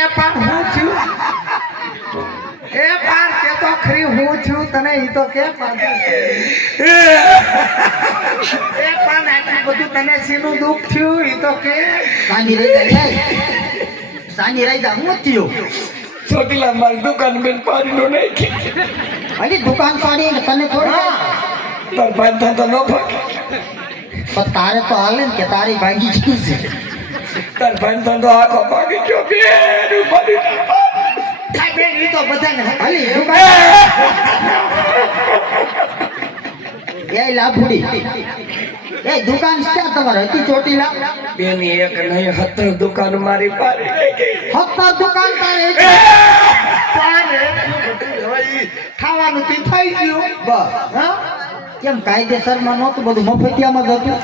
એ પણ હું છું એ પાર કે તો ખરી હું છું તને ઈ તો કે પાછું એ પણ આટલું બધું તને શીનું દુઃખ થયું ઈ તો કે સાની રહી જાય સાની રહી જા હું થયું ચોટીલા મારી દુકાન બેન પાડીનો નહીં કે અલી દુકાન પાડી ને તને થોડી તાર ભાઈ ધંધો ન ભાગે પણ તારે તો હાલે ને કે તારી ભાગી ગયું છે તાર ભાઈ ધંધો આખો ભાગી ગયો બેન ઉપાડી આ બેન ઈ તો બધાને અલી દુકાન એ લાભુડી એ દુકાન ક્યાં તમારે હતી ચોટીલા બેન એક નહીં 17 દુકાન મારી પાડી લઈ ગઈ હપ્તા દુકાન તારે ખાવાનું તી થઈ ગયું બસ હા કેમ કાયદેસર માં નહોતું બધું મફતિયામાં જ હતું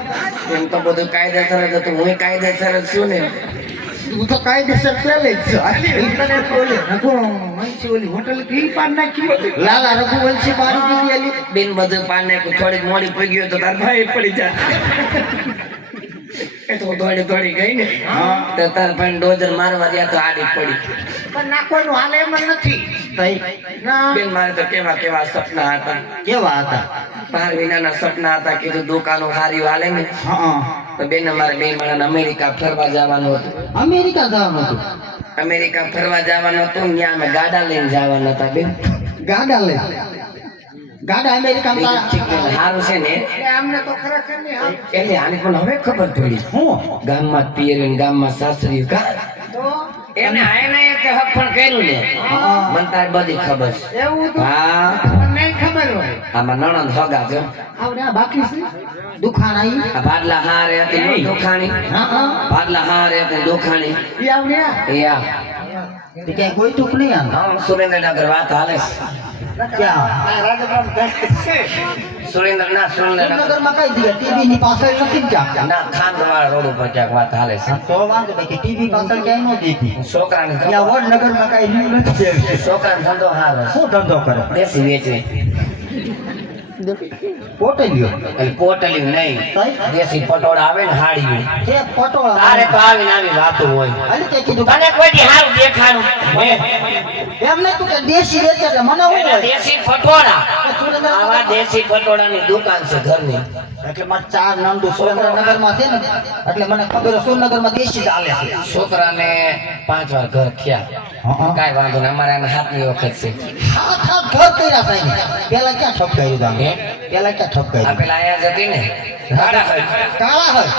એમ તો બધું કાયદેસર જ હતું હું કાયદેસર જ છું ને તું તો કાયદેસર પેલે જ છો તને બોલે રઘુ વંશી ઓલી હોટલ કી પાર નાખી લાલા રઘુવંશી મારી દીધી એલી બેન બધું પાને થોડીક મોડી પડી ગયો તો તાર ભાઈ પડી જાય એ તો દોડી ગઈ ને તો તાર ભાઈ ડોઝર મારવા ગયા તો આડી પડી પણ ના કોઈનું હાલે એમ જ નથી તઈ ના બેન મારે તો કેવા સપના હતા કેવા હતા પાર વિનાના સપના હતા કીધું દુકાનો હારી હાલે ને હા તો બેન અમારે બે માણસ અમેરિકા ફરવા જવાનું હતું અમેરિકા જવાનું હતું અમેરિકા ફરવા જવાનું હતું ત્યાં અમે ગાડા લઈને જવાના હતા બેન ગાડા લે ગાડા અમેરિકામાં સારું છે ને એ અમને તો ખરેખર નહીં હાલ એટલે આની પણ હવે ખબર પડી હું ગામમાં પિયર ગામમાં સાસરી કા તો એને આયને એક હક પણ કર્યું ને મને તાર બધી ખબર છે. એવું તો હા નહીં ખબર હોય આમાં નણંદ હગા છે આવડે આ બાકી છે દુકાન આવી આ ભાડલા હારે હતી દુખાણી હા હા ભાડલા હારે હતી દુખાણી ઈ આવડ્યા યા તે ક્યાંય કોઈ ટૂંક નહીં આમ સુરેન્દ્રનગર વાત હાલે ક્યાં આ રાજસ્થાન બેસ્ટ છે સુરેન્દ્રના સુરેન્દ્રનગર માં કઈ જગ્યા ટીવી ની પાછળ નથી ને ક્યાં ના ખાનવાળા રોડ ઉપર ક્યાંક વાત હાલે છે તો વાંધો નહીં કે ટીવી પાછળ ક્યાંય ન દીધી છોકરાને ત્યાં વડનગર માં કઈ ન્યુ નથી છોકરાને ધંધો હારો છે. શું ધંધો કરે દેશી વેચે પોટેલિયો એટલે પોટલી નહીં તઈ દેશી પટોળા આવે ને હાડી કે પટોળા તારે તો આવીને આવી વાતો હોય અલી તે કીધું તને કોઈ દી હારું દેખાડું હે? એમ નહીં તું કે દેશી વેચે એટલે મને હું એટલે હોય દેશી પટોળા સુરેન્દ્ર આવા દેશી પટોળાની દુકાન છે ઘરની એટલે મારે ચાર નંદુ સુરેન્દ્રનગર માં છે ને એટલે મને ખબર સુરેન્દ્રનગર માં દેશી ચાલે છે છોકરાને 5 વાર ઘર થયા કાંઈ વાંધો નહીં અમારે આને 7મી વખત છે હાથ હાથ ઘર કર્યા સાહેબ પેલા ક્યાં ઠપ કર્યું તમે હે? પેલા ક્યાં ઠપ આ કર્યું પેલા આયા જ હતી ને કાળા હોય કાળા હોય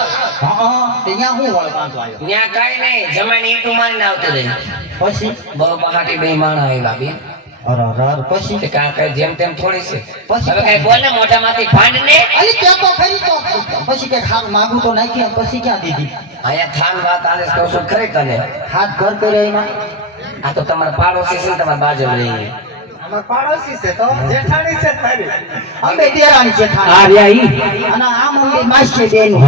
હા તે ત્યાં હું વળ કાંતો આવ્યો ત્યાં કાંઈ નહીં જમાઈને ઈંટું મારીને આવતું રહી પછી બહુ બહાટી બે માણસ આવ્યા બે અરે પછી કે કાં કઈ જેમ તેમ થોડી છે પછી હવે કઈ બોલ ને મોઢામાંથી ફાંડ ને અલી ત્યાં તો ખરી તો પછી કે ખારું માગું તો નાખી પછી ક્યાં દીધી અહીંયા થાન વાત આલે તો શું ખરી તને હાથ ઘર કર્યા એમાં આ તો તમારા પાડોશી છે ને તમારા બાજુ રહી અમાર પાડોશી છે તો જેઠાણી છે તારી અમે દેરાણી જેઠાણી અને આમ અમે માસી બેનું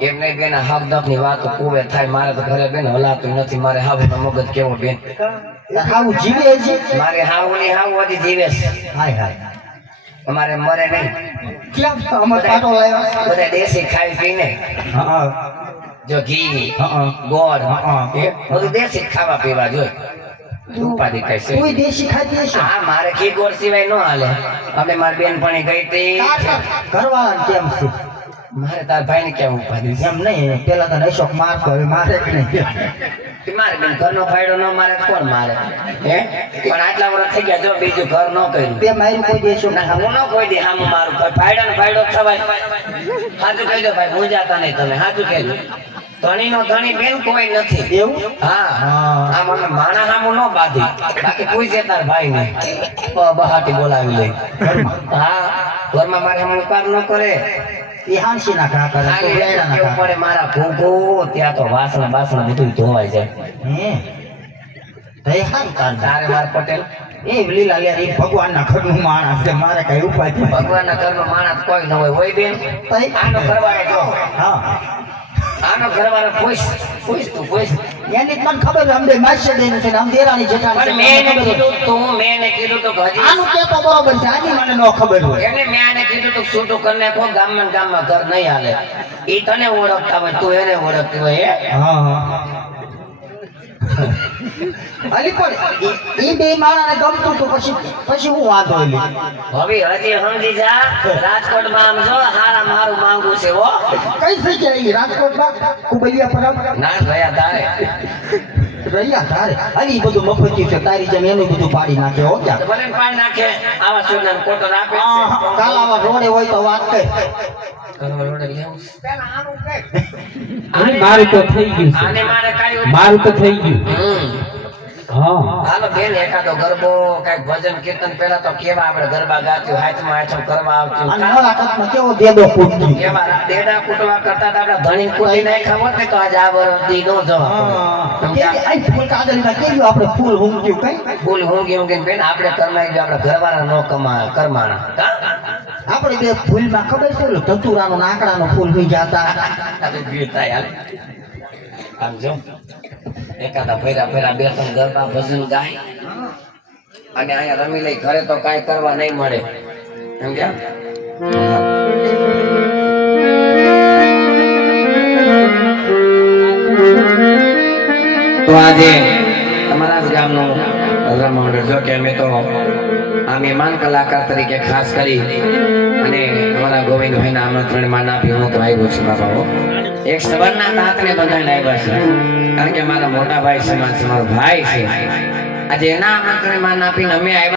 એમ નહીં બેન હક ની વાતો કુવે થાય મારે તો ઘરે બેન હલાતું નથી મારે હાવ મગજ કેવો બેન ખાવું જીવે છે મારે હાવ ની હાવ વધી જીવે છે હાય હાય અમારે મરે નહીં ક્યાં અમાર પાટો લાવ્યા બધા દેશી ખાઈ પીને હા જો ઘી હા ગોળ હા. એ બધું દેશી ખાવા પીવા જોઈએ ઉપાધિ કઈ છે કોઈ દેશી ખાતી હશે હા મારે ઘી ગોળ સિવાય ન હાલે અમે મારી બેનપણી ગઈ હતી ઘરવાળા કેમ છે મારે તાર ભાઈ ને કેમ ઉપાધિ છે એમ નહીં પેલા તો અશોક મારતો હવે મારે કે નહીં કે મારે બેન ઘરનો ફાયદો ન મારે તો કોણ મારે હે પણ આટલા વર્ષ થઈ ગયા જો બીજું ઘર ન કર્યું તે મારી કોઈ દેશો ના હું ન કોઈ દી હામું મારું ફાયદો ને ફાયદો થવાય સાચું કહી દો ભાઈ હું જાતા નહીં તમે સાચું કહેજો ધણી નો ધણી બેન કોઈ નથી એવું હા આમ અમે માણા હામું ન બાંધી બાકી કોઈ છે તાર ભાઈ ને બહાટી બોલાવી લઈ હા ઘરમાં મારે હમ ઉપાર ન કરે એ હાંસી ના ઘા કરે તો વેરા ના કેવું ઘા પડે મારા ભૂખો ત્યાં તો વાસણ બાસણ બધું ધોવાઈ જાય હે તઈ હાલ તાર તારે માર પટેલ એ લીલા લે એ ભગવાનના ઘરનું માણસ છે મારે કઈ ઉપાય નથી ભગવાનના ઘરનો માણસ કોઈ ન હોય બેન તઈ આનો ઘરવાળો જો હા આનો ઘરવાળો પૂછ તું પૂછ એની પણ ખબર છે અમને માસી દેને છે આમ દેરાણી જેઠાણી પણ છે મેં કીધું તો હજી આનું કે તો બરોબર છે આની મને ન ખબર હોય એને મેં આને કીધું તો છૂટું કરી નાખો ગામમાં ને ગામમાં ઘર નહીં હાલે ઈ તને ઓળખતા હોય તું એને ઓળખતી હોય હે હા હા અલી પણ ઈ બે માણાને ગમતું તો પછી હું વાંધો એલી હવે હજી સમજી જા રાજકોટમાં આમ જો હારા મારું માંગુ છે હો કઈ જગ્યાએ ઈ રાજકોટમાં કુબલિયા પરમ ના ભયા તારે રહ્યા તારે અલી ઈ બધું મફતી છે તારી જેમ એનું બધું પાડી નાખે હો ક્યાં ભલે ને પાડી નાખે આવા સોનાનો કોટો આપે છે કાલાવા રોડે હોય તો વાત કર કરવા રોડે લેવું પેલા આનું કે અરે મારું તો થઈ ગયું છે આને મારે કાઈ મારું તો થઈ ગયું હા હાલો બેન એકાદો ગરબો કઈક ભજન કીર્તન પેલા તો કેવા આપણે ગરબા ગાત્યું હાથમાં હાથમ કરવા અને આવતું મુલાકાતમાં કેવો દેદો કૂદતી કેવા દેડા કૂટવા કરતા તો આપણે ધણી કૂટી નાખ્યા હોત ને તો આજ આ વરદી નો જવા આઈ ફૂલ કાદળીમાં કેવું આપણે ફૂલ હુંક્યું કઈ ફૂલ ઊંઘી ઊંઘીને બેન આપણે કરમાઈ ગયો આપણે ઘરવાળા નો કરમાણા આપણે બે ફૂલમાં ખબર છે ઓલું ધતુરાનું નાકડાનું ફૂલ હોઈ જતા આપણે ભીડ થાય હાલે આમ જો એકાદા ફેરા બે ત્રણ ગરબા ભજન ગાય અને અહીંયા રમી લઈ ઘરે તો કાંઈ કરવા નહીં મળે સમજ્યા તો આજે તમારા જ ગામનું રમણ જો કે અમે તો આ મહેમાન કલાકાર તરીકે ખાસ કરી અને અમારા ગોવિંદભાઈના આમંત્રણમાં આપી હું તો આવ્યો છું બાબા એક સબરના તાતને બધાને આવ્યા છે કારણ કે મારા મોટા ભાઈ સમાન છે મારો ભાઈ છે આજે એના આમંત્રણમાં આપીને અમે આવ્યા